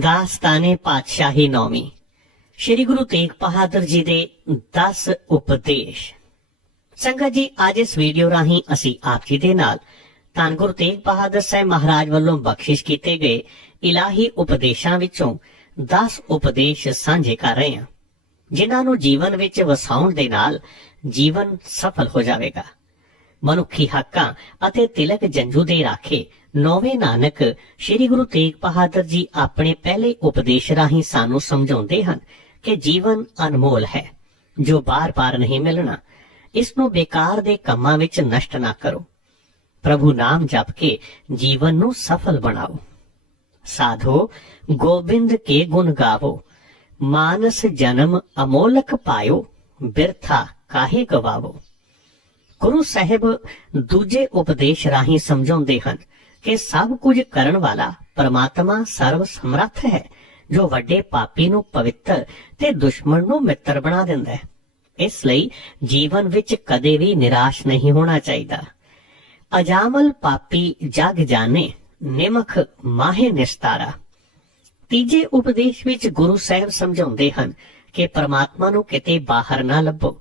ਦਾਸਤਾਨੇ ਪਾਤਸ਼ਾਹੀ ਨੌਵੀਂ। ਸ੍ਰੀ ਗੁਰੂ ਤੇਗ ਬਹਾਦਰ ਜੀ ਦੇ 10 ਉਪਦੇਸ਼। ਸੰਗਤ ਜੀ, ਅੱਜ ਇਸ ਵੀਡੀਓ ਰਾਹੀਂ ਅਸੀਂ ਆਪ ਜੀ ਦੇ ਨਾਲ ਧੰਨ ਗੁਰੂ ਤੇਗ ਬਹਾਦਰ ਸਾਹਿਬ ਮਹਾਰਾਜ ਵੱਲੋਂ ਬਖਸ਼ਿਸ਼ ਕੀਤੇ ਗਏ ਇਲਾਹੀ ਉਪਦੇਸ਼ਾਂ ਵਿੱਚੋਂ 10 ਉਪਦੇਸ਼ ਸਾਂਝੇ ਕਰ ਰਹੇ ਹਾਂ, ਜਿਨ੍ਹਾਂ ਨੂੰ ਜੀਵਨ ਵਿੱਚ ਵਸਾਉਣ ਦੇ ਨਾਲ ਜੀਵਨ ਸਫਲ ਹੋ ਜਾਵੇਗਾ। ਮਨੁੱਖੀ ਹੱਕਾਂ ਅਤੇ ਤਿਲਕ ਜੰਜੂ ਦੇ ਰਾਖੇ। ਨੌਵੇਂ ਨਾਨਕ, ਸ੍ਰੀ ਗੁਰੂ ਤੇਗ ਬਹਾਦਰ ਜੀ ਆਪਣੇ ਪਹਿਲੇ ਉਪਦੇਸ਼ ਰਾਹੀਂ ਸਾਨੂੰ ਸਮਝਾਉਂਦੇ ਹਨ ਕਿ ਜੀਵਨ ਅਨਮੋਲ ਹੈ, ਜੋ ਬਾਰ-ਬਾਰ ਨਹੀਂ ਮਿਲਣਾ। ਇਸ ਨੂੰ ਬੇਕਾਰ ਦੇ ਕੰਮਾਂ ਵਿੱਚ ਨਸ਼ਟ ਨਾ ਕਰੋ। ਪ੍ਰਭੂ ਨਾਮ ਜਪ ਕੇ ਜੀਵਨ ਨੂੰ ਸਫਲ ਬਣਾਓ। ਸਾਧੋ, ਗੋਬਿੰਦ ਕੇ ਗੁਣ ਗਾਵੋ। ਮਾਨਸ ਜਨਮ ਅਮੋਲਕ ਪਾਇਓ, ਬਿਰਥਾ ਕਾਹੇ ਗਵਾਵੋ। ਗੁਰੂ ਸਾਹਿਬ ਦੂਜੇ ਉਪਦੇਸ਼ ਰਾਹੀਂ ਸਮਝਾਉਂਦੇ ਹਨ ਕਿ ਸਭ ਕੁਝ ਕਰਨ ਵਾਲਾ ਪਰਮਾਤਮਾ ਸਰਵ ਸਮਰੱਥ ਹੈ, ਜੋ ਵੱਡੇ ਪਾਪੀ ਨੂੰ ਪਵਿੱਤਰ ਤੇ ਦੁਸ਼ਮਣ ਨੂੰ ਮਿੱਤਰ ਬਣਾ ਦਿੰਦਾ ਹੈ। ਇਸ ਲਈ ਜੀਵਨ ਵਿੱਚ ਕਦੇ ਵੀ ਨਿਰਾਸ਼ ਨਹੀਂ ਹੋਣਾ ਚਾਹੀਦਾ। ਅਜਾਮਲ ਪਾਪੀ ਜਗ ਜਾਣੇ, ਨਿਮਖ ਮਾਹੇ ਨਿਸਤਾਰਾ। ਤੀਜੇ ਉਪਦੇਸ਼ ਵਿੱਚ ਗੁਰੂ ਸਾਹਿਬ ਸਮਝਾਉਂਦੇ ਹਨ ਕਿ ਪਰਮਾਤਮਾ ਨੂੰ ਕਿਤੇ ਬਾਹਰ ਨਾ ਲੱਭੋ।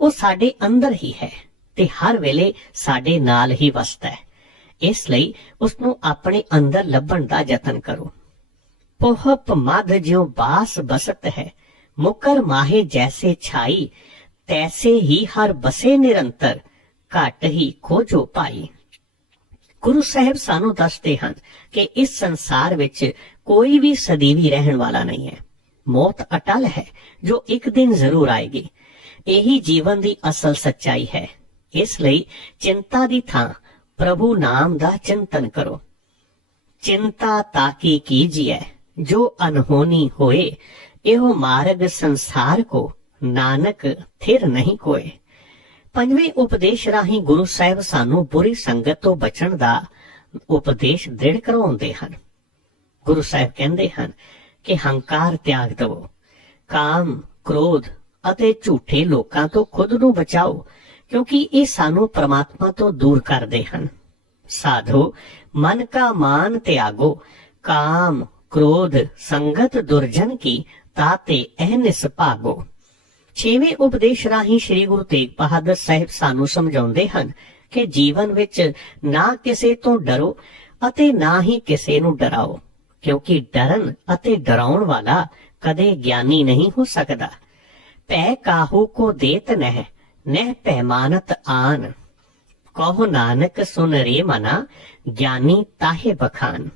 ਉਹ ਸਾਡੇ ਅੰਦਰ ਹੀ ਹੈ। ਤੇ ਹਰ ਵੇਲੇ ਸਾਡੇ ਨਾਲ ਹੀ ਵਸਦਾ ਹੈ। ਇਸ ਲਈ ਉਸ ਨੂੰ ਆਪਣੇ ਅੰਦਰ ਲੱਭਣ ਦਾ ਯਤਨ ਕਰੋ। ਪੋਹਪ ਮਧ ਜਿਉ ਬਾਸ ਬਸਤ ਹੈ। ਮੁਕਰ ਮਾਹੇ ਜੈਸੇ ਛਾਈ, ਤੈਸੇ ਹੀ ਹਰ ਬਸੇ ਨਿਰੰਤਰ, ਘਟ ਹੀ ਖੋਜੋ ਪਾਈ ਗੁਰੂ ਸਾਹਿਬ ਸਾਨੂੰ ਦੱਸਦੇ ਹਨ ਕਿ ਇਸ ਸੰਸਾਰ ਵਿੱਚ ਕੋਈ ਵੀ ਸਦੀਵੀ ਰਹਿਣ ਵਾਲਾ ਨਹੀਂ ਹੈ। ਮੌਤ ਅਟਲ ਹੈ, ਜੋ ਇੱਕ ਦਿਨ ਜ਼ਰੂਰ ਆਏਗੀ। ਇਹੀ ਜੀਵਨ ਦੀ ਅਸਲ ਸੱਚਾਈ ਹੈ। ਇਸ ਲਈ ਚਿੰਤਾ ਦੀ ਥਾਂ ਪ੍ਰਭੂ ਨਾਮ ਦਾ ਚਿੰਤਨ ਕਰੋ। ਚਿੰਤਾ ਤਾਕੀ ਕੀਜੀਏ ਜੋ ਅਨਹੋਨੀ ਹੋਏ, ਇਹੋ ਮਾਰਗ ਸੰਸਾਰ ਕੋ ਨਾਨਕ ਥਿਰ ਨਹੀਂ ਕੋਏ। ਪੰਜਵੇਂ ਉਪਦੇਸ਼ ਰਾਹੀਂ ਗੁਰੂ ਸਾਹਿਬ ਸਾਨੂੰ ਬੁਰੀ ਸੰਗਤ ਤੋਂ ਬਚਣ ਦਾ ਉਪਦੇਸ਼ ਦ੍ਰਿੜ ਕਰਵਾਉਂਦੇ ਹਨ। ਗੁਰੂ ਸਾਹਿਬ ਕਹਿੰਦੇ ਹਨ ਕਿ ਹੰਕਾਰ ਤਿਆਗ ਦਿਵੋ। ਕਾਮ, ਕ੍ਰੋਧ ਅਤੇ ਝੂਠੇ ਲੋਕਾਂ ਤੋਂ ਖੁਦ ਨੂੰ ਬਚਾਓ। ਕਿਉਂਕਿ ਇਹ ਸਾਨੂੰ ਪ੍ਰਮਾਤਮਾ ਤੋਂ ਦੂਰ ਕਰਦੇ ਹਨ। ਸਾਧੋ, ਮਨ ਕਾ ਮਾਨ ਤਿਆਗੋ, ਕਾਮ, ਕ੍ਰੋਧ, ਸੰਗਤ, ਦੁਰਜਨ ਕੀ ਤਾਤੇ ਅਹਨਿਸ ਭਾਗੋ। ਛੇਵੇਂ ਉਪਦੇਸ਼ ਰਾਹੀਂ ਸ੍ਰੀ ਗੁਰੂ ਤੇਗ ਬਹਾਦਰ ਸਾਹਿਬ ਸਾਨੂੰ ਸਮਝਾਉਂਦੇ ਹਨ ਕਿ ਜੀਵਨ ਵਿੱਚ ਨਾ ਕਿਸੇ ਤੋਂ ਡਰੋ ਅਤੇ ਨਾ ਹੀ ਕਿਸੇ ਨੂੰ ਡਰਾਓ, ਕਿਉਂਕਿ ਡਰਨ ਅਤੇ ਡਰਾਉਣ ਵਾਲਾ ਕਦੇ ਗਿਆਨੀ ਨਹੀਂ ਹੋ ਸਕਦਾ। ਭੈ ਕਾਹੂ ਕੋ ਦੇਤ ਨਹਿ ਨਹਿ ਪੈਮਾਨਤ ਆਨ। ਕਹੋ ਨਾਨਕ ਸੁਨ ਰੇ ਮਨਾ, ਗਿਆਨੀ ਤਾਹੇ ਬਖਾਨ।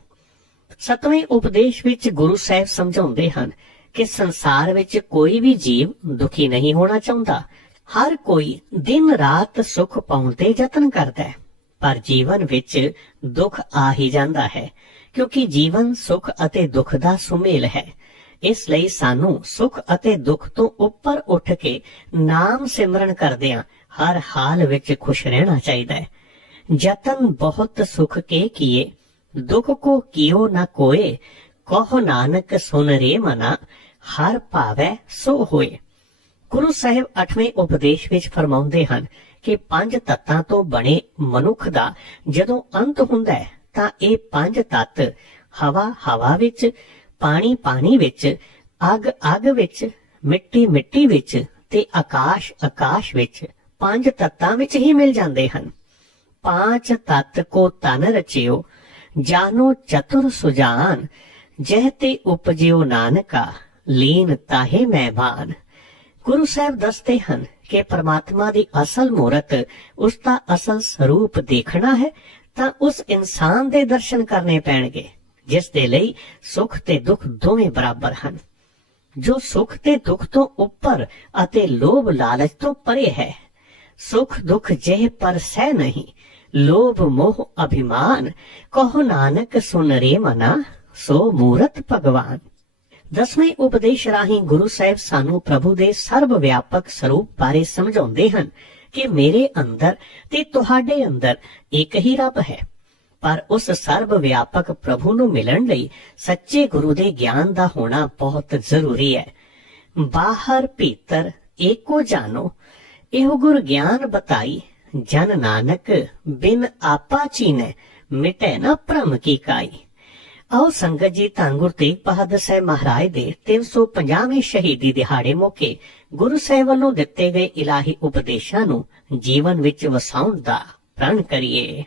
ਸਤਵੇਂ ਉਪਦੇਸ਼ ਵਿੱਚ ਗੁਰੂ ਸਾਹਿਬ ਸਮਝਾਉਂਦੇ ਹਨ ਕਿ ਸੰਸਾਰ ਵਿੱਚ ਕੋਈ ਵੀ ਜੀਵ ਦੁਖੀ ਨਹੀਂ ਹੋਣਾ ਚਾਹੁੰਦਾ। ਹਰ ਕੋਈ ਦਿਨ ਰਾਤ ਸੁਖ ਪਾਉਣ ਦੇ ਯਤਨ ਕਰਦਾ ਹੈ, ਪਰ ਜੀਵਨ ਵਿੱਚ ਦੁੱਖ ਆ ਹੀ ਜਾਂਦਾ ਹੈ, ਕਿਉਂਕਿ ਜੀਵਨ ਸੁਖ ਅਤੇ ਦੁੱਖ ਦਾ ਸੁਮੇਲ ਹੈ। ਇਸ ਲਈ ਸਾਨੂੰ ਸੁਖ ਅਤੇ ਦੁੱਖ ਤੋਂ ਉੱਪਰ ਉੱਠ ਕੇ ਨਾਮ ਸਿਮਰਨ ਕਰਦਿਆਂ ਹਰ ਹਾਲ ਵਿੱਚ ਖੁਸ਼ ਰਹਿਣਾ ਚਾਹੀਦਾ ਹੈ। ਯਤਨ ਬਹੁਤ ਸੁਖ ਕੇ ਕੀਏ, ਦੁਖ ਕੋ ਕੀਓ ਨਾ ਕੋਏ, ਕਹੋ ਨਾਨਕ ਸੁਨ ਰੇ ਮਨਾ, ਹਰ ਭਾਵੈ ਸੋ ਹੋਏ। ਗੁਰੂ ਸਾਹਿਬ 8ਵੇਂ ਉਪਦੇਸ਼ ਵਿੱਚ ਫਰਮਾਉਂਦੇ ਹਨ ਕਿ ਪੰਜ ਤੱਤਾਂ ਤੋਂ ਬਣੇ ਮਨੁੱਖ ਦਾ ਜਦੋਂ ਅੰਤ ਹੁੰਦਾ ਹੈ, ਤਾਂ ਇਹ ਪੰਜ ਤੱਤ ਹਵਾ ਹਵਾ ਵਿੱਚ ਪਾਣੀ ਪਾਣੀ ਵਿੱਚ, ਅਗ ਅਗ ਵਿੱਚ, ਮਿੱਟੀ ਮਿੱਟੀ ਵਿੱਚ ਤੇ ਆਕਾਸ਼ ਆਕਾਸ਼ ਵਿੱਚ ਪੰਜ ਤੱਤਾਂ ਵਿੱਚ ਹੀ ਮਿਲ ਜਾਂਦੇ ਹਨ। ਪਾਂਚ ਤਤ ਕੋ ਤਨ ਰਚਿਓ, ਜਾਨੋ ਚਤੁਰ ਸੁਜਾਨ, ਜਹ ਤੇ ਉਪਜਿਓ ਨਾਨਕਾ, ਲੀਨ ਤਾਹੇ ਮਹਿਮਾਨ। ਗੁਰੂ ਸਾਹਿਬ ਦੱਸਦੇ ਹਨ ਕਿ ਪਰਮਾਤਮਾ ਦੀ ਅਸਲ ਮੂਰਤ ਉਸ ਦਾ ਅਸਲ ਸਰੂਪ ਦੇਖਣਾ ਹੈ ਤਾਂ ਉਸ ਇਨਸਾਨ ਦੇ ਦਰਸ਼ਨ ਕਰਨੇ ਪੈਣਗੇ। ਜਿਸ ਦੇ ਲਈ ਸੁਖ ਤੇ ਦੁੱਖ ਦੋਵੇਂ ਬਰਾਬਰ ਹਨ। ਜੋ ਸੁਖ ਤੇ ਦੁੱਖ ਤੋਂ ਉੱਪਰ ਅਤੇ ਲੋਭ ਲਾਲਚ ਤੋਂ ਪਰੇ ਹੈ, ਸੁਖ ਦੁੱਖ ਜਹ ਪਰ ਸਹਿ ਨਹੀਂ, ਲੋਭ ਮੋਹ ਅਭਿਮਾਨ, ਕਹੋ ਨਾਨਕ ਸੁਨ ਰੇ ਮਨਾ, ਸੋ ਮੂਰਤ ਭਗਵਾਨ। ਦਸਵੇਂ ਉਪਦੇਸ਼ ਰਾਹੀਂ ਗੁਰੂ ਸਾਹਿਬ ਸਾਨੂੰ ਪ੍ਰਭੂ ਦੇ ਸਰਵ ਵਿਆਪਕ ਸਰੂਪ ਬਾਰੇ ਸਮਝਾਉਂਦੇ ਹਨ ਕਿ ਮੇਰੇ ਅੰਦਰ ਤੇ ਤੁਹਾਡੇ ਅੰਦਰ ਇੱਕ ਹੀ ਰੱਬ ਹੈ। ਪਰ ਉਸ ਸਰਬ ਵਿਆਪਕ ਪ੍ਰਭੂ ਨੂੰ ਮਿਲਣ ਲਈ ਸੱਚੇ ਗੁਰੂ ਦੇ ਗਿਆਨ ਦਾ ਹੋਣਾ ਬਹੁਤ ਜ਼ਰੂਰੀ ਹੈ। ਬਾਹਰ ਭੀਤਰ, ਏਕੋ ਜਾਣੋ ਇਹੋ ਗੁਰ ਗਿਆਨ ਬਤਾਈ, ਜਨ ਨਾਨਕ, ਬਿਨ ਆਪਾ ਚੀਨੈ, ਮਿਟੈ ਨਾ ਭ੍ਰਮ ਕੀ ਕਾਈ। ਆਓ ਸੰਗਤ ਜੀ ਧੰਨ ਗੁਰੂ ਤੇਗ ਬਹਾਦਰ ਸਾਹਿਬ ਮਹਾਰਾਜ ਦੇ 350ਵੇਂ ਸ਼ਹੀਦੀ ਦਿਹਾੜੇ ਮੌਕੇ ਗੁਰੂ ਸਾਹਿਬ ਵੱਲੋਂ ਦਿੱਤੇ ਗਏ ਇਲਾਹੀ ਉਪਦੇਸ਼ਾਂ ਨੂੰ ਜੀਵਨ ਵਿੱਚ ਵਸਾਉਣ ਦਾ ਪ੍ਰਣ ਕਰੀਏ।